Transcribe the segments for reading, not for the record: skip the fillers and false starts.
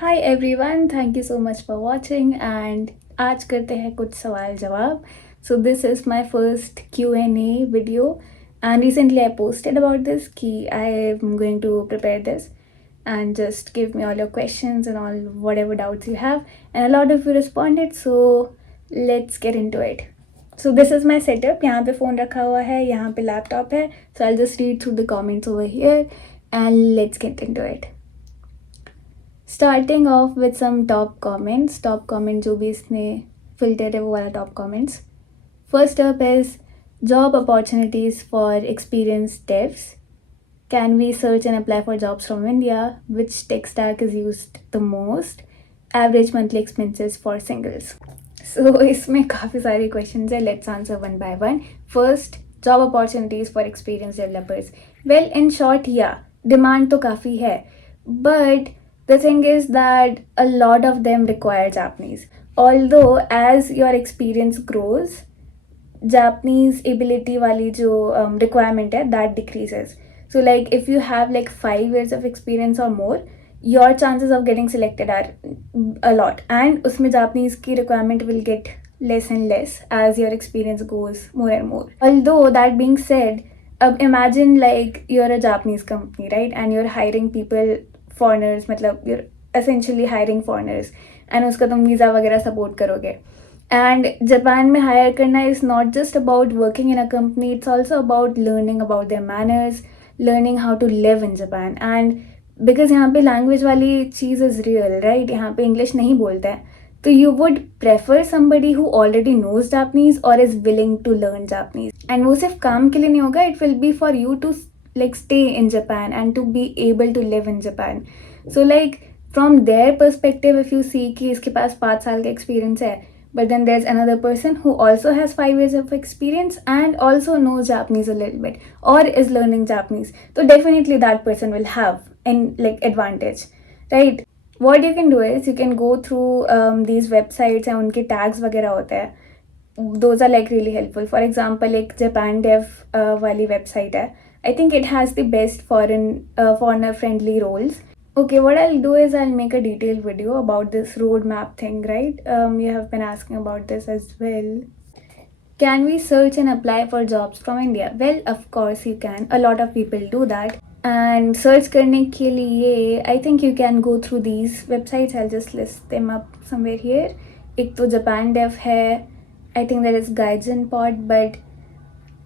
Hi everyone, thank you so much for watching and आज करते हैं कुछ सवाल जवाब. So this is my first Q&A video and recently I posted about this कि I am going to prepare this and just give me all your questions and all whatever doubts you have, and a lot of you responded, so let's get into it. So this is my setup. यहाँ पे phone रखा हुआ है, यहाँ पे laptop है. So I'll just read through the comments over here and let's get into it. Starting off with some top comments. Top comment जो भी इसने filter है वो वाला top comments. First up is job opportunities for experienced devs. Can we search and apply for jobs from India? Which tech stack is used the most? Average monthly expenses for singles. So इसमें काफ़ी सारे questions है. Let's answer one by one. First, job opportunities for experienced developers. Well, in short, yeah, demand तो काफ़ी है, but the thing is that a lot of them require Japanese. Although as your experience grows, Japanese ability wali jo requirement hai that decreases. So like if you have like 5 years of experience or more, your chances of getting selected are a lot, and usme Japanese ki requirement will get less and less as your experience goes more and more. Although that being said, imagine like you're a Japanese company, right, and you're hiring people, foreigners, मतलब you're essentially hiring foreigners, and उसका तुम visa वगैरह support करोगे. And Japan में hire करना is not just about working in a company, it's also about learning about their manners, learning how to live in Japan. And because यहाँ पे language वाली चीज़ is real, right, यहाँ पे English नहीं बोलते हैं, तो you would prefer somebody who already knows Japanese or is willing to learn Japanese. And वो सिर्फ काम के लिए नहीं होगा, it will be for you to like stay in Japan and to be able to live in Japan. So like from their perspective, if you see कि इसके पास 5 साल का experience है, but then there's another person who also has 5 years of experience and also knows Japanese a little bit or is learning Japanese, so definitely that person will have an like advantage, right? What you can do is you can go through these websites and उनके tags वगैरह होते हैं. Those are like really helpful. For example, like Japan Dev वाली website है. I think it has the best foreigner friendly roles. Okay, what I'll do is I'll make a detailed video about this roadmap thing, right? You have been asking about this as well. Can we search and apply for jobs from India? Well, of course you can. A lot of people do that. And search करने के लिए I think you can go through these websites. I'll just list them up somewhere here. एक तो Japan Dev है. I think there is Gaijin Pod, but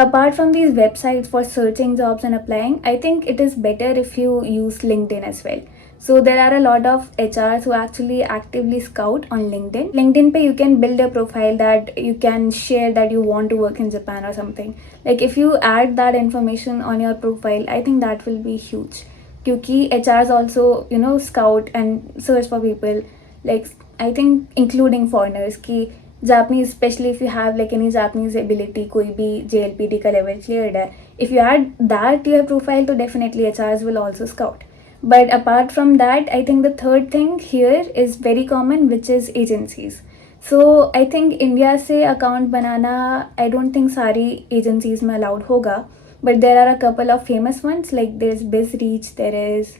apart from these websites for searching jobs and applying, I think it is better if you use LinkedIn as well. So there are a lot of HRs who actually actively scout on LinkedIn. LinkedIn pe you can build a profile that you can share that you want to work in Japan or something. Like if you add that information on your profile, I think that will be huge. Kyunki HRs also, scout and search for people, like I think including foreigners ki Japanese, especially if you have like any Japanese ability, कोई भी JLPT का level cleared है, if you add that to your profile, तो definitely HRs will also scout. But apart from that, I think the third thing here is very common, which is agencies. So I think India से account banana, I don't think सारी agencies में allowed होगा, but there are a couple of famous ones, like there's BizReach, there is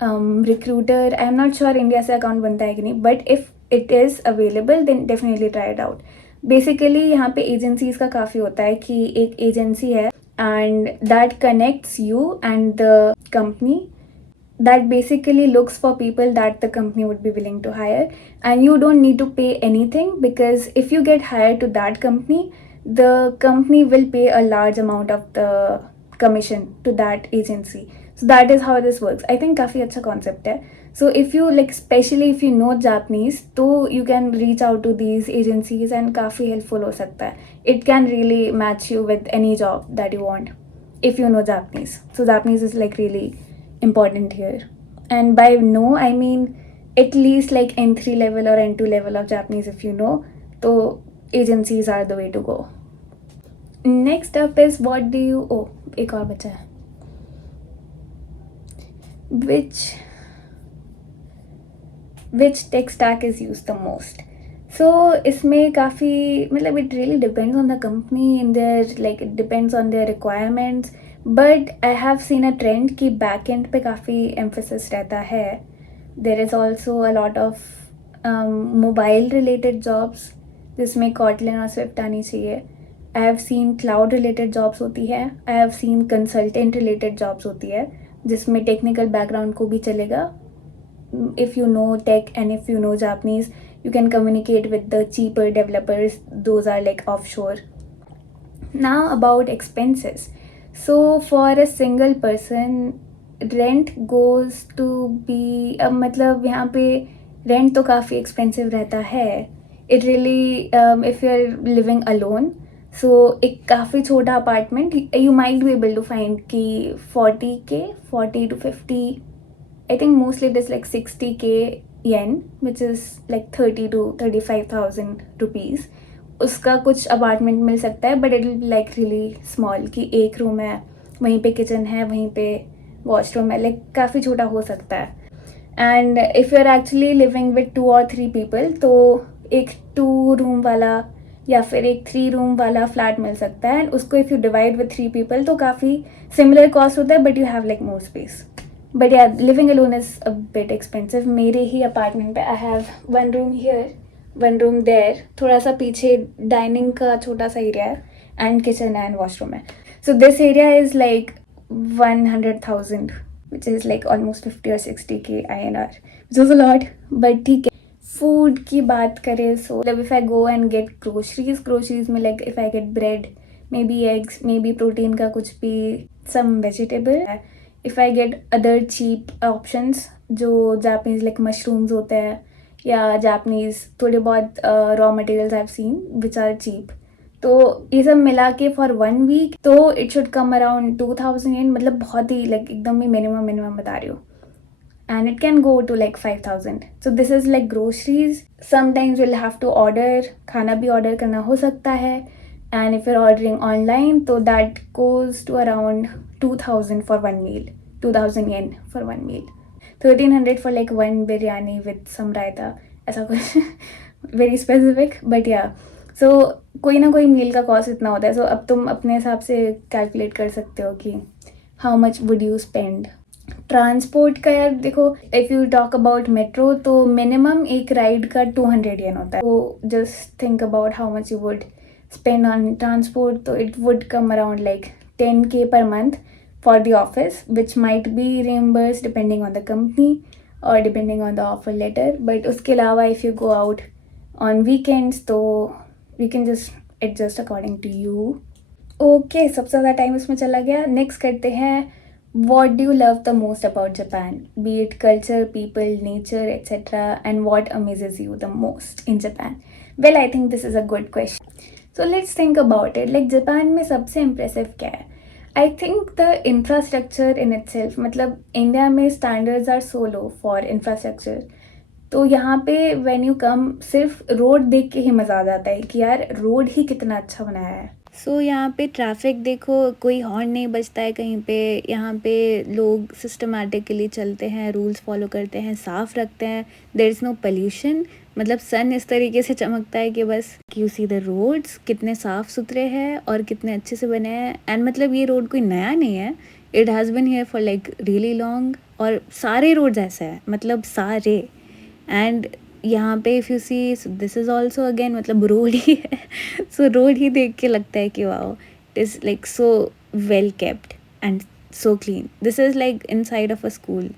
Recruiter. I'm not sure India से account बनता है कि नहीं, but if it is available then definitely try it out. Basically यहाँ पे agencies का काफ़ी होता है कि एक agency है and that connects you and the company, that basically looks for people that the company would be willing to hire, and you don't need to pay anything, because if you get hired to that company, the company will pay a large amount of the commission to that agency. So that is how this works. I think काफ़ी अच्छा concept है. So if you like, especially if you know Japanese, तो you can reach out to these agencies and काफ़ी helpful हो सकता है. It can really match you with any job that you want if you know Japanese. So Japanese is like really important here. And by know, I mean at least like N3 level or N2 level of Japanese if you know. So agencies are the way to go. Next up is what do you... Oh, एक और बचा है. Which tech stack is used the most? So इसमें काफ़ी मतलब it really depends on the company and their like it depends on their requirements, but I have seen a trend कि backend पे काफ़ी emphasis रहता है, There is also a lot of mobile related jobs जिसमें Kotlin और Swift आनी चाहिए. I have seen cloud related jobs होती है. I have seen consultant related jobs होती है जिसमें technical background को भी चलेगा. If you know tech and if you know Japanese, you can communicate with the cheaper developers. Those are like offshore. Now about expenses. So for a single person, rent goes to be, अब मतलब यहाँ पे rent तो काफ़ी expensive रहता है. It really if you are living alone, so एक काफ़ी छोटा apartment you might be able to find कि 40 to 50, I think mostly it is like 60K yen, which is like 30 to 35,000 rupees. उसका कुछ अपार्टमेंट मिल सकता है, but it will be like really small कि एक रूम है, वहीं पे किचन है, वहीं पे वॉशरूम है, लाइक काफ़ी छोटा हो सकता है. And if you are actually living with 2 or 3 people, तो एक 2 रूम वाला या फिर एक 3 रूम वाला फ्लैट मिल सकता है. एंड उसको if you divide with 3 people तो काफ़ी सिमिलर कॉस्ट होता है, but you have like more space. But yeah living alone is a bit expensive. मेरे ही अपार्टमेंट पे I have 1 room here, 1 room there, थोड़ा सा पीछे डाइनिंग का छोटा सा एरिया है, एंड किचन है एंड वॉशरूम है. So this area is like 100,000, which is like almost 50 or 60K INR, which is a lot, but ठीक है. फूड की बात करें, so मतलब if I go and get groceries में like if I get bread, maybe eggs, maybe protein का कुछ भी, some vegetable. If I get other cheap options जो जापानीज like mushrooms होते हैं या जापानीज थोड़े बहुत raw materials I've seen which are cheap, तो ये सब मिला के फॉर 1 वीक तो इट शुड कम अराउंड 2,000 येन. मतलब बहुत ही लाइक एकदम ही मिनिमम बता रही हूँ. And it can go to like 5,000. So this is like groceries. Sometimes will have to order, खाना भी ऑर्डर करना हो सकता है. And if you're ordering online तो that goes to around 2,000 for 1 meal, 2,000 yen for 1 meal, 1,300 for like 1 biryani with some raita, ऐसा कुछ very specific, but या. सो कोई ना कोई मील का कॉस्ट इतना होता है. सो अब तुम अपने हिसाब से कैलकुलेट कर सकते हो कि how much would you spend. Transport का यार देखो, if you talk about metro तो मिनिमम एक राइड का 200 येन होता है. तो just think about how much you would spend on transport. तो it would come around like 10K per month for the office, which might be reimbursed depending on the company or depending on the offer letter. But उसके अलावा if you go out on weekends तो you can just adjust according to you. Okay, सबसे ज़्यादा time इसमें चला गया. Next करते हैं, what do you love the most about Japan? Be it culture, people, nature, etc. And what amazes you the most in Japan? Well, I think this is a good question. So let's think about it. Like Japan में सबसे impressive क्या है? I think the infrastructure in itself. मतलब India में standards are so low for infrastructure. तो यहाँ पे when you come सिर्फ रोड देख के ही मज़ा आ जाता है कि यार रोड ही कितना अच्छा बनाया है. सो यहाँ पे ट्रैफिक देखो, कोई हॉर्न नहीं बजता है कहीं पे. यहाँ पे लोग सिस्टमेटिकली चलते हैं, रूल्स फॉलो करते हैं, साफ़ रखते हैं. There is no pollution. मतलब सन इस तरीके से चमकता है कि बस यू सी द रोड्स कितने साफ़ सुथरे हैं और कितने अच्छे से बने हैं. एंड मतलब ये रोड कोई नया नहीं है, it has been here for like really long. और सारे रोड्स ऐसे हैं, मतलब सारे. एंड यहाँ पे if you see this is also again मतलब रोड ही है. सो रोड ही देख के लगता है कि wow, it is like so well capped and so clean. This is like inside of a school.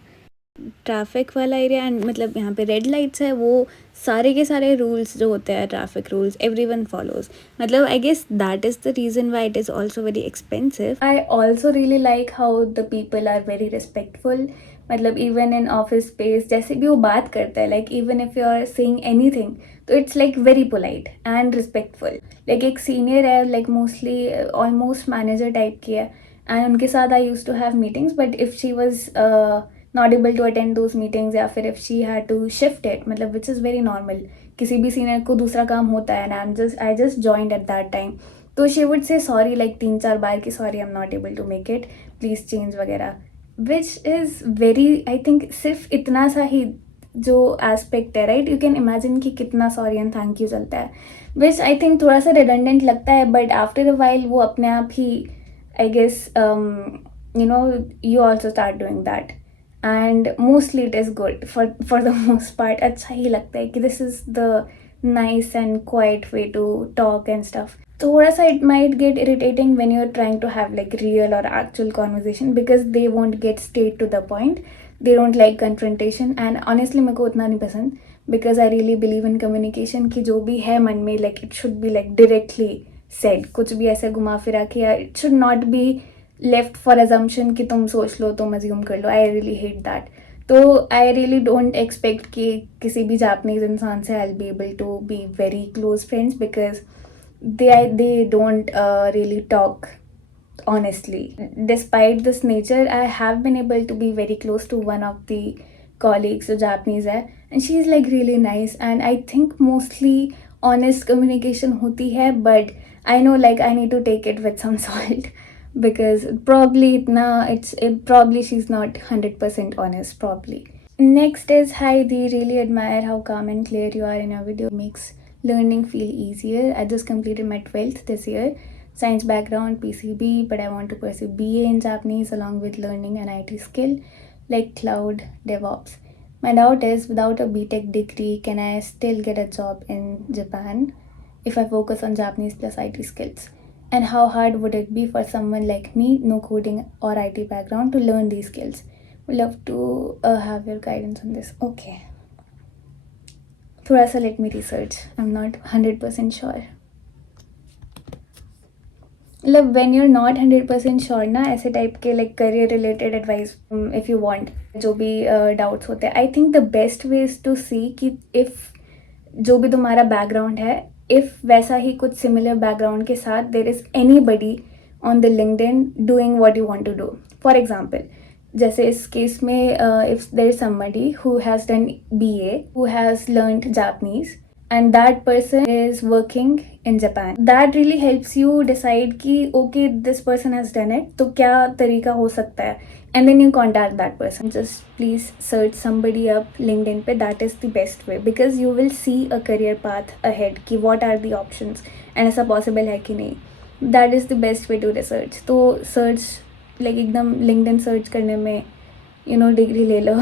Traffic वाला एरिया एंड मतलब यहाँ पे रेड लाइट्स है, वो सारे के सारे रूल्स जो होते हैं ट्रैफिक रूल्स एवरीवन फॉलोज. मतलब I guess that is the reason why it is also very expensive. I also really like how the people are very respectful. मतलब इवन इन ऑफिस स्पेस जैसे भी वो बात करता है, like even if you are saying anything तो it's like very polite and respectful. Like एक senior है, like mostly almost manager type की है, एंड उनके साथ I used to have meetings. But if she was not able to attend those meetings या फिर if she had to shift it, मतलब which is very normal. किसी भी सीनियर को दूसरा काम होता है and I just joined at that time. तो she would say sorry like 3-4 बार कि sorry I'm not able to make it, please change वगैरह. Which is very, I think सिर्फ इतना सा ही जो एस्पेक्ट है, राइट, यू कैन इमेजिन कि कितना सॉरी एंड थैंक यू चलता है. विच आई थिंक थोड़ा सा रिडंडेंट लगता है, बट आफ्टर अ वाइल वो अपने आप ही I guess you know you also start doing that. and mostly it is good for the most part. अच्छा ही लगता है कि this is the nice and quiet way to talk and stuff. थोड़ा सा it might get irritating when you're trying to have like real or actual conversation because they won't get straight to the point. They don't like confrontation and honestly मेरे को उतना नहीं पसंद because I really believe in communication कि जो भी है मन में like it should be like directly said. कुछ भी ऐसे घुमा फिरा के या it should not be left for assumption कि तुम सोच लो तुम assume कर लो. I really hate that. तो आई रियली डोंट एक्सपेक्ट कि किसी भी जापनीज इंसान से I be able to be very close friends because they don't really talk honestly. Despite this nature, I have been able to be very close to one of the colleagues जो Japanese है and she is like really nice and I think mostly honest communication होती है but I know like I need to take it with some salt because probably probably she's not 100% honest probably. Next is Heidi. Really admire how calm and clear you are in your video. Makes learning feel easier. I just completed my 12th this year. Science background, PCB, but I want to pursue BA in Japanese along with learning an IT skill like cloud DevOps. My doubt is without a BTech degree, can I still get a job in Japan if I focus on Japanese plus IT skills? And how hard would it be for someone like me, no coding or IT background, to learn these skills? Would love to have your guidance on this. Okay. थोड़ा सा let me research. I'm not 100% sure. मतलब when you're not 100% sure ना ऐसे type के like career related advice if you want जो भी doubts होते हैं I think the best way is to see कि if जो भी तुम्हारा background है if वैसा ही कुछ similar background के साथ there is anybody on the LinkedIn doing what you want to do. For example, जैसे इस केस में if there is somebody who has done BA who has learned Japanese and that person is working in Japan. That really helps you decide कि okay this person has done it तो क्या तरीका हो सकता है and then you contact that person. Just please search somebody up LinkedIn पे. That is the best way because you will see a career path ahead कि what are the options and ऐसा possible है कि नहीं. That is the best way to research. तो search like एकदम LinkedIn search करने में degree ले लो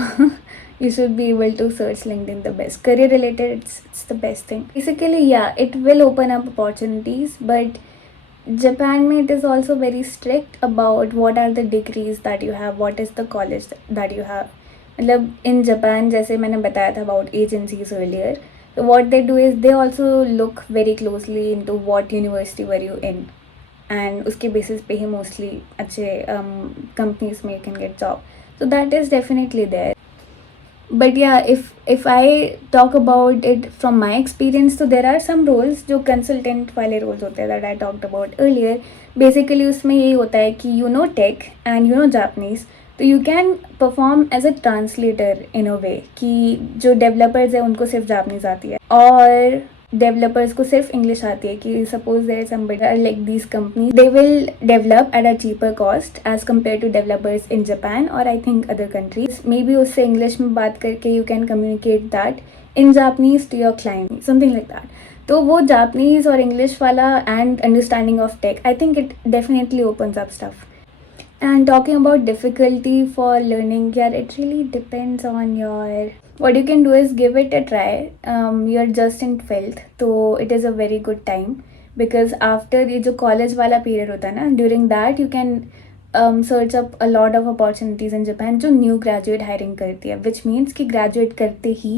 you should be able to search LinkedIn the best. Career related, it's the best thing. Basically, yeah, it will open up opportunities, but Japan में it is also very strict about what are the degrees that you have, what is the college that you have. मतलब in Japan जैसे मैंने बताया था about agencies earlier, so what they do is they also look very closely into what university were you in. And उसके basis पे ही mostly अच्छे companies में you can get job. So that is definitely there. But yeah, if I talk about it from my experience, so there are some roles जो consultant वाले roles होते हैं that I talked about earlier. Basically उसमें यही होता है कि you know tech and you know Japanese, तो you can perform as a translator in a way कि जो developers हैं उनको सिर्फ Japanese आती है और डेवलपर्स को सिर्फ इंग्लिश आती है कि suppose there somebody like this company they will develop at a cheaper cost as compare to developers in Japan और I think other countries may be उससे इंग्लिश में बात करके you can communicate that in Japanese to your client something like that. तो वो Japanese और English वाला and understanding of tech I think it definitely opens up stuff. And talking about difficulty for learning, yeah, it really depends on your. What you can do is give it a try. You're just in 12th, so it is a very good time because after ये जो college वाला period होता है ना, during that you can search up a lot of opportunities in Japan जो new graduate hiring करती है, which means कि graduate करते ही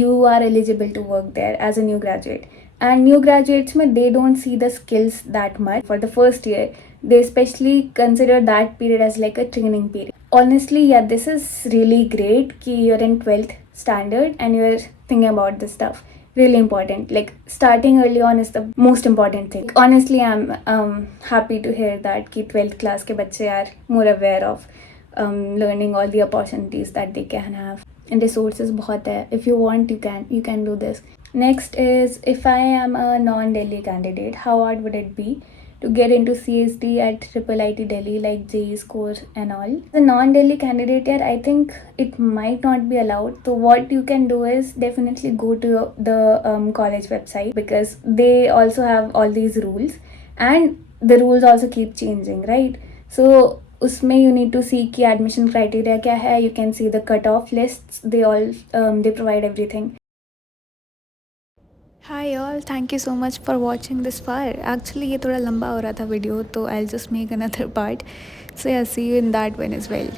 you are eligible to work there as a new graduate. And new graduates में they don't see the skills that much for the first year. They especially consider that period as like a training period. Honestly, yeah, this is really great कि you're in 12th standard and you're thinking about this stuff. Really important. Like starting early on is the most important thing. Honestly, I'm happy to hear that कि 12th class के बच्चे are more aware of learning all the opportunities that they can have. And resources बहुत है. If you want, you can do this. Next is if I am a non-Delhi candidate, how hard would it be to get into CSD at Triple IT Delhi like JEE score and all? As a non-Delhi candidate here, I think it might not be allowed. So what you can do is definitely go to the college website because they also have all these rules and the rules also keep changing, right? So उसमें you need to see कि admission criteria क्या है. You can see the cutoff lists. They provide everything. Hi all, thank you so much for watching this far. Actually ये थोड़ा लंबा हो रहा था वीडियो, तो I'll just make another part. So yeah, see you in that one as well.